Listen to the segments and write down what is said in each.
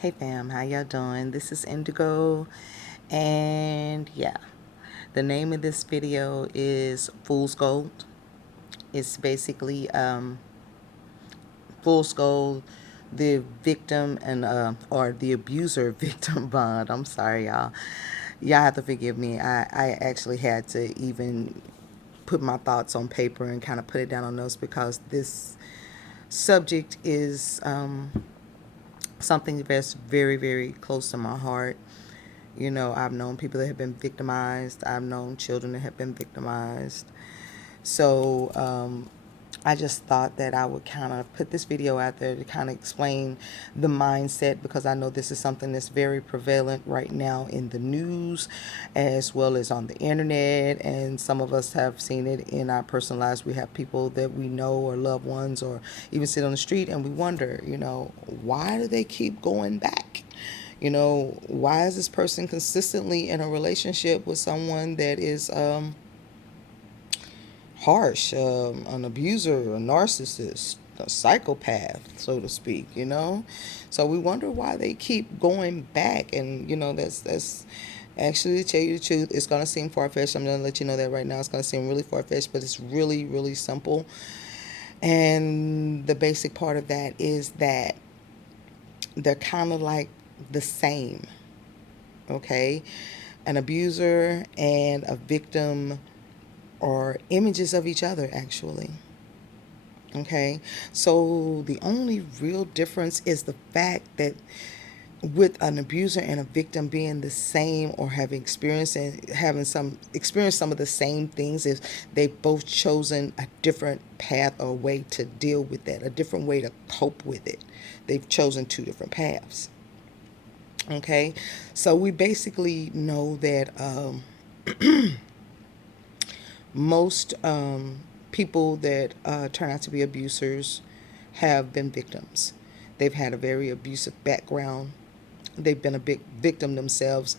Hey fam, how y'all doing? This is Indigo, and yeah, the name of this video is Fool's Gold. It's basically Fool's Gold, the victim and or the abuser victim bond. I'm sorry, y'all. Y'all have to forgive me. I actually had to even put my thoughts on paper and kind of put it down on notes because this subject is something that's very, very close to my heart. You know, I've known people that have been victimized. I've known children that have been victimized. So I just thought that I would kind of put this video out there to kind of explain the mindset, because I know this is something that's very prevalent right now in the news as well as on the internet, and some of us have seen it in our personal lives. We have people that we know or loved ones or even sit on the street and we wonder, why do they keep going back? Why is this person consistently in a relationship with someone that is harsh, an abuser, a narcissist, a psychopath, so to speak? So we wonder why they keep going back. And, that's actually, to tell you the truth, it's going to seem far-fetched. I'm going to let you know that right now. It's going to seem really far-fetched, but it's really, really simple. And the basic part of that is that they're kind of like the same. Okay, an abuser and a victim are images of each other, actually. Okay, so the only real difference is the fact that with an abuser and a victim being the same, or having experienced and having experienced some of the same things, is they've both chosen a different path or way to deal with that, a different way to cope with it. They've chosen two different paths. Okay, so we basically know that most people that turn out to be abusers have been victims. They've had a very abusive background. They've been a big victim themselves,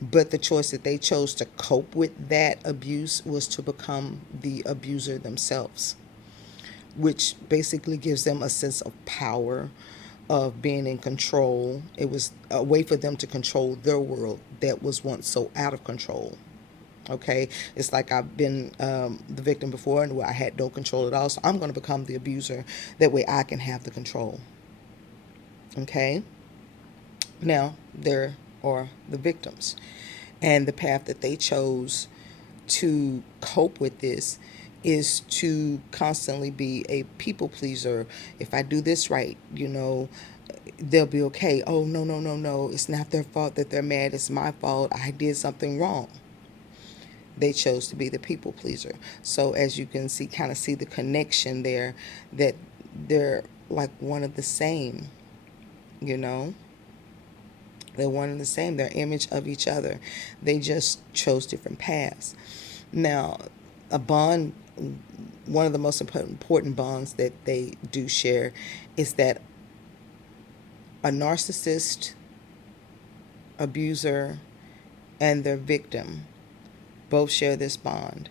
but the choice that they chose to cope with that abuse was to become the abuser themselves, which basically gives them a sense of power, of being in control. It was a way for them to control their world that was once so out of control. Okay, it's like I've been the victim before, and where I had no control at all, so I'm going to become the abuser. That way I can have the control. Okay, now there are the victims, and the path that they chose to cope with this is to constantly be a people pleaser. If I do this right, they'll be okay. Oh, no, no, no, no, it's not their fault that they're mad, it's my fault, I did something wrong. They chose to be the people pleaser. So as you can see, kind of see the connection there, that they're like one of the same, you know they're one and the same. They're image of each other. They just chose different paths. Now, a bond, one of the most important bonds that they do share, is that a narcissist, abuser, and their victim both share this bond.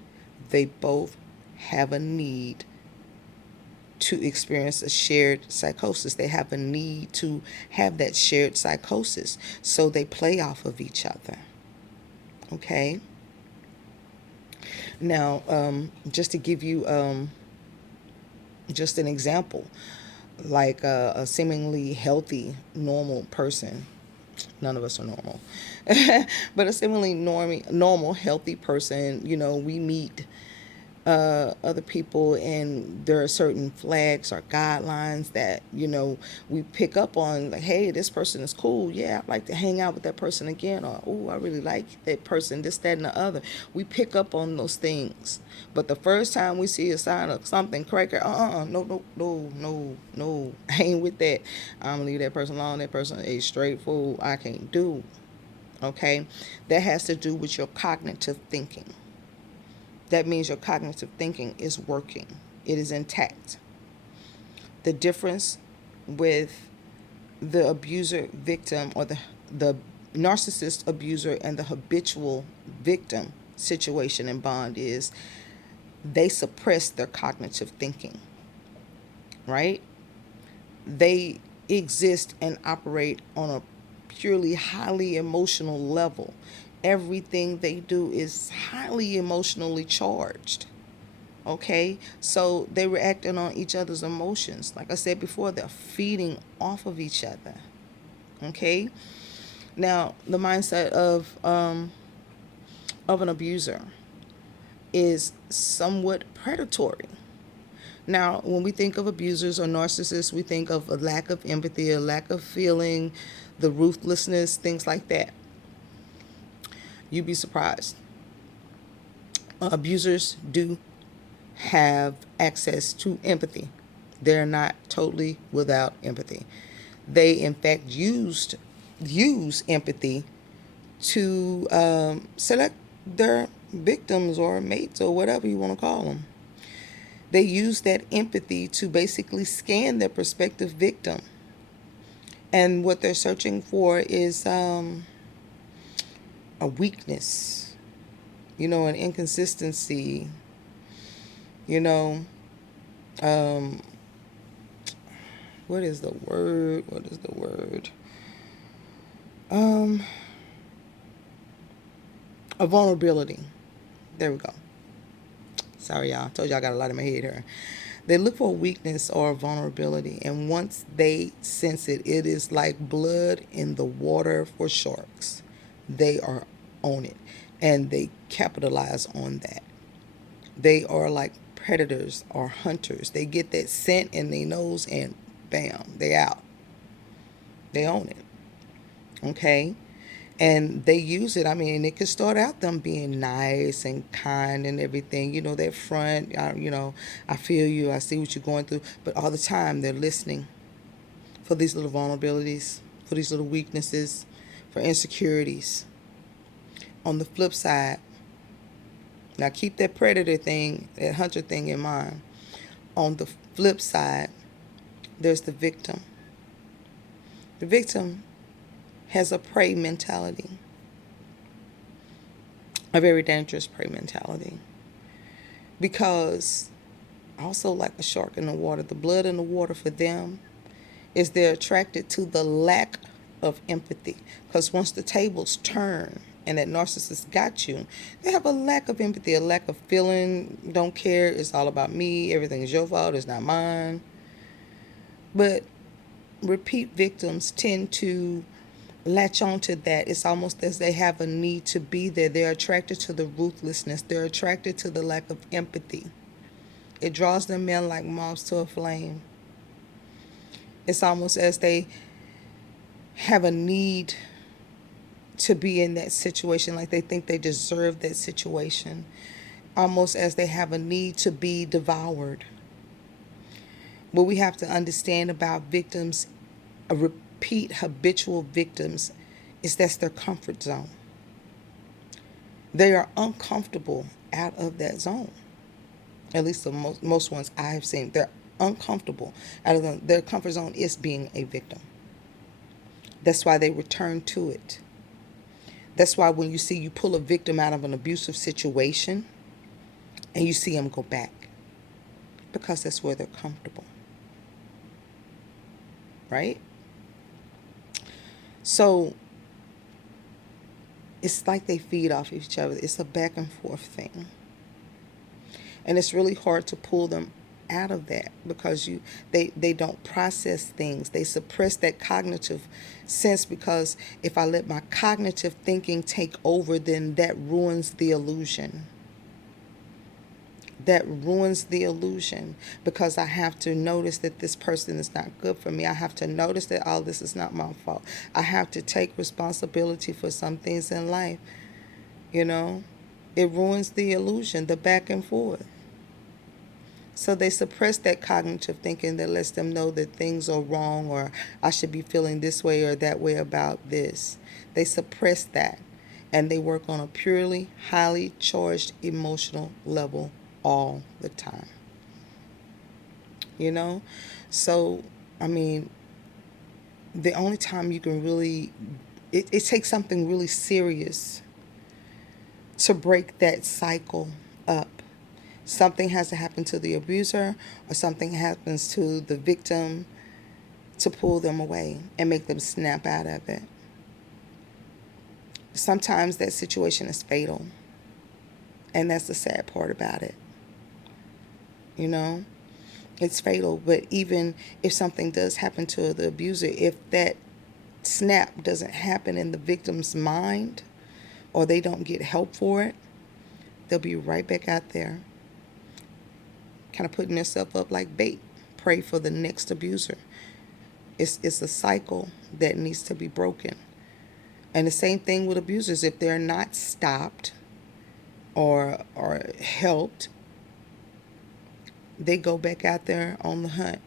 They both have a need to experience a shared psychosis. They have a need to have that shared psychosis. So they play off of each other. Okay? Now, just to give you just an example, like a seemingly healthy, normal person. None of us are normal. But a seemingly normal, healthy person, we meet other people, and there are certain flags or guidelines that we pick up on, like, hey, this person is cool, yeah, I'd like to hang out with that person again, or oh, I really like that person, this, that, and the other. We pick up on those things, but the first time we see a sign of something cracker, no, no, no, no, no, I ain't with that. I'm gonna leave that person alone. That person is a straight fool. I can't do. Okay, that has to do with your cognitive thinking. That means your cognitive thinking is working. It is intact. The difference with the abuser victim, or the narcissist abuser and the habitual victim situation and bond, is they suppress their cognitive thinking, right? They exist and operate on a purely highly emotional level. Everything they do is highly emotionally charged. Okay, so they reacting on each other's emotions. Like I said before, they're feeding off of each other. Okay, now the mindset of an abuser is somewhat predatory. Now, when we think of abusers or narcissists, we think of a lack of empathy, a lack of feeling, the ruthlessness, things like that. You'd be surprised. Abusers do have access to empathy. They're not totally without empathy. They, in fact, use empathy to select their victims or mates or whatever you want to call them. They use that empathy to basically scan their prospective victim. And what they're searching for is a weakness, an inconsistency, you know, um, what is the word? What is the word? Um, a vulnerability. There we go. Sorry, y'all. I told you I got a lot in my head here. They look for a weakness or a vulnerability, and once they sense it, it is like blood in the water for sharks. They are on it, and they capitalize on that. They are like predators or hunters. They get that scent in their nose, and bam, they out. They own it. Okay? And they use it. I mean, it could start out them being nice and kind and everything. That front, I feel you. I see what you're going through. But all the time, they're listening for these little vulnerabilities, for these little weaknesses, for insecurities. On the flip side, now keep that predator thing, that hunter thing in mind. On the flip side, there's the victim. The victim has a prey mentality, a very dangerous prey mentality. Because, also like a shark in the water, the blood in the water for them is they're attracted to the lack of empathy. Because once the tables turn and that narcissist got you, they have a lack of empathy, a lack of feeling, don't care, it's all about me, everything is your fault, it's not mine. But repeat victims tend to latch on to that. It's almost as they have a need to be there. They're attracted to the ruthlessness. They're attracted to the lack of empathy. It draws them in like moths to a flame. It's almost as they have a need to be in that situation, like they think they deserve that situation. Almost as they have a need to be devoured. What we have to understand about victims, repeat habitual victims, is that's their comfort zone. They are uncomfortable out of that zone. At least the most ones I have seen, they're uncomfortable out of their comfort zone is being a victim. That's why they return to it. That's why when you pull a victim out of an abusive situation and you see them go back, because that's where they're comfortable. Right? So it's like they feed off each other. It's a back and forth thing. And it's really hard to pull them out of that because they don't process things. They suppress that cognitive sense, because if I let my cognitive thinking take over, then that ruins the illusion. That ruins the illusion, because I have to notice that this person is not good for me. I have to notice that all this is not my fault. I have to take responsibility for some things in life. It ruins the illusion, the back and forth. So they suppress that cognitive thinking that lets them know that things are wrong, or I should be feeling this way or that way about this. They suppress that, and they work on a purely highly charged emotional level all the time. So I mean, the only time you can really, it takes something really serious to break that cycle up. Something has to happen to the abuser, or something happens to the victim to pull them away and make them snap out of it. Sometimes that situation is fatal, and that's the sad part about it. You know, it's fatal. But even if something does happen to the abuser, if that snap doesn't happen in the victim's mind, or they don't get help for it, they'll be right back out there, kind of putting themselves up like bait, prey for the next abuser. It's a cycle that needs to be broken. And the same thing with abusers. If they're not stopped or helped, they go back out there on the hunt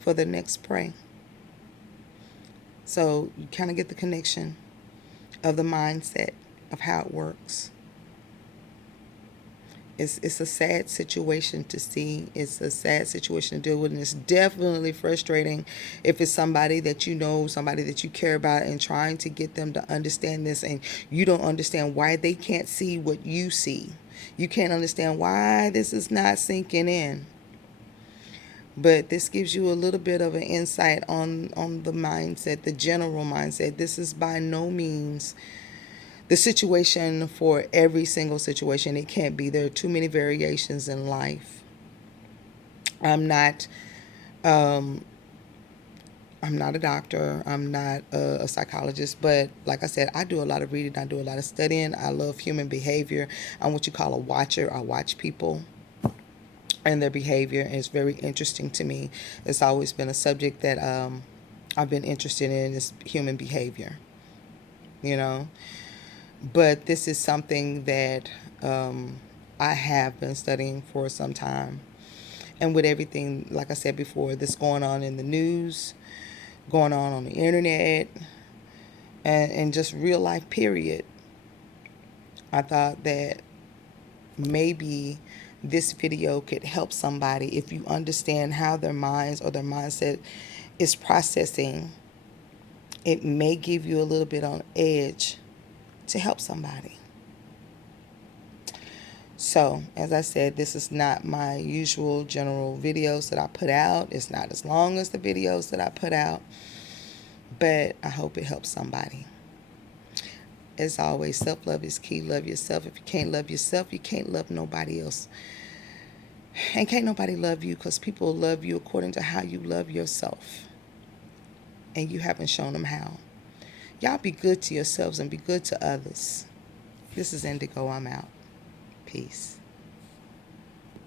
for the next prey. So you kind of get the connection of the mindset of how it works. It's a sad situation to see. It's a sad situation to deal with, and it's definitely frustrating if it's somebody that you know, somebody that you care about, and trying to get them to understand this, and you don't understand why they can't see what you see. You can't understand why this is not sinking in. But this gives you a little bit of an insight on the mindset, the general mindset. This is by no means the situation for every single situation. It can't be. There are too many variations in life. I'm not a doctor. I'm not a psychologist. But like I said, I do a lot of reading. I do a lot of studying. I love human behavior. I'm what you call a watcher. I watch people and their behavior, and it's very interesting to me. It's always been a subject that I've been interested in, is human behavior, you know. But this is something that I have been studying for some time. And with everything, like I said before, that's going on in the news, going on the internet, and just real life, period, I thought that maybe this video could help somebody. If you understand how their minds or their mindset is processing, it may give you a little bit on edge to help somebody. So, as I said, this is not my usual general videos that I put out. It's not as long as the videos that I put out, but I hope it helps somebody. As always, self-love is key. Love yourself. If you can't love yourself, you can't love nobody else. And can't nobody love you, because people love you according to how you love yourself. And you haven't shown them how. Y'all be good to yourselves and be good to others. This is Indigo. I'm out. Peace.